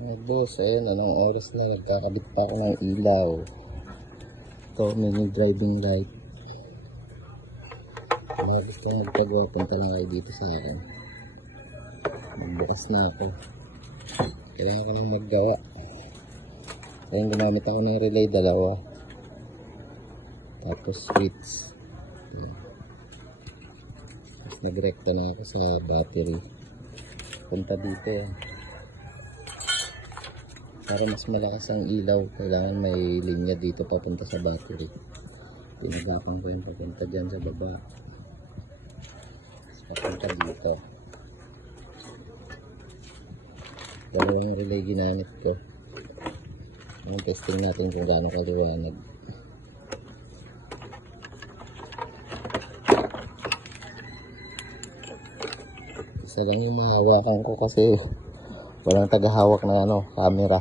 Mga boss, ayun, anong oras na, nagkakabit pa ako ng ilaw. Ito, mini driving light. Mga gusto kong magpagawa, punta lang kayo dito sa akin. Magbukas na ako. Kailangan ko nang maggawa. Ayun, gumamit ako ng relay, dalawa. Tapos switch. Ayan. Tapos nagrekta na ako sa battery. Punta dito yan. Para mas malakas ang ilaw, kailangan may linya dito papunta sa battery. Pinagapan ko yung papunta dyan sa baba. Papunta dito. Dalawang relay ginamit ko. Ang testing natin kung gaano kaliwanag. Isa lang yung mahawakan ko kasi walang tagahawak ng camera.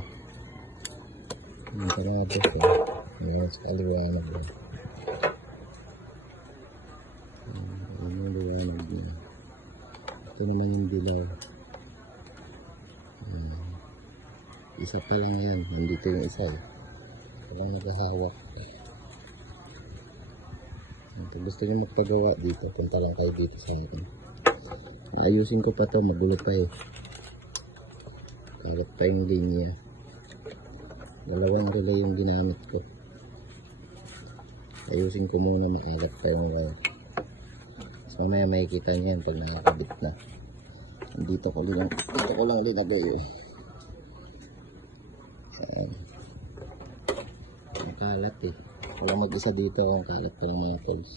Yung sarado ko. Ayan, sa kaliwanag niya. Ayan yung liwanag niya. Ito naman yung dilaw. Isa pa lang yan. Nandito yung isa eh. Walang nagahawak. Kung gusto nyo magpagawa dito, punta lang kayo dito sa akin. Ayusin ko pa to, magulo pa eh. Kalat pa yung linya. Dalawang relay yung ginamit ko. Ayusin ko muna, makalat pa yung wire. So mamaya makikita nyo yan pag nakakabit na. Dito ko lang linagay eh. Ayan. Ang kalat eh. Walang mag-isa dito kung kalat pa ng mga tools.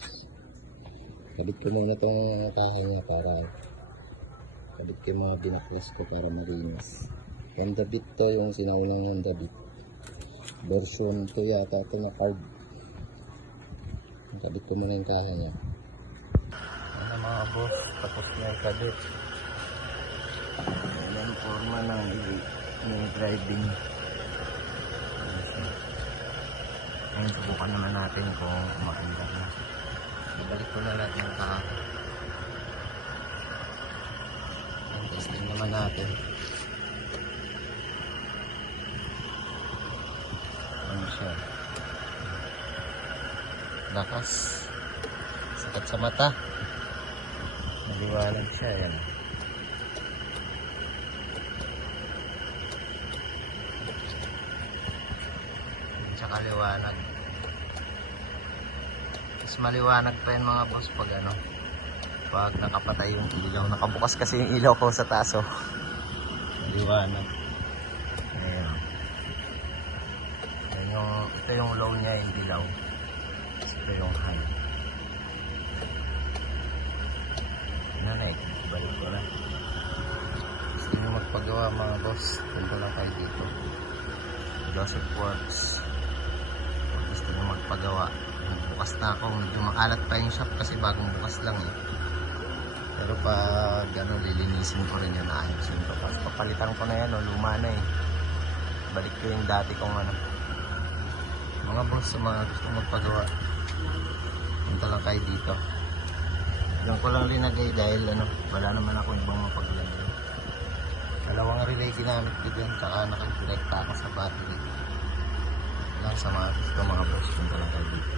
Kabit ko muna itong kahay niya para kabit ko yung mga binaklas ko para marinis. Honda Beat to, yung sinaunang Honda Beat. Version 2 yata ito na card. Kabit ko muna yung kahay niya. Ano mga boss, tapos na yung kabit. Ayan ang forma ng driving. Ngayon subukan naman natin kung makita na. Ibalik ko na lahat ng kahay. Testing naman natin. Ano siya? Lakas. Sakit sa mata. Maliwanag siya. Yan. Tsaka liwanag. Mas maliwanag pa yun mga boss pag pag nakapatay yung ilaw. Nakabukas kasi yung ilaw ko sa taso. Maliwanag. Ayan. Ito yung low niya, yung ilaw. Ito yung high. Yan na eh. Balik ko na. Gusto nyo magpagawa mga boss. Punta lang kayo dito. Joseph Works. Kung gusto nyo magpagawa. Bukas na ako. Medyo makalat pa yung shop kasi bagong bukas lang eh. Pero pag lilinisin ko rin yun, naayusin ko. Tapos papalitan ko na yan, luma na eh. Balik ko yung dati kong mga boss, sa mga gusto magpagawa, punta lang kayo dito. Diyan ko lang linagay dahil wala naman ako ibang mapaglagay. Dalawang relay ginamit ko dyan, saka nakakonekta ako sa battery. Lang sa mga gusto mga boss, punta lang kayo dito.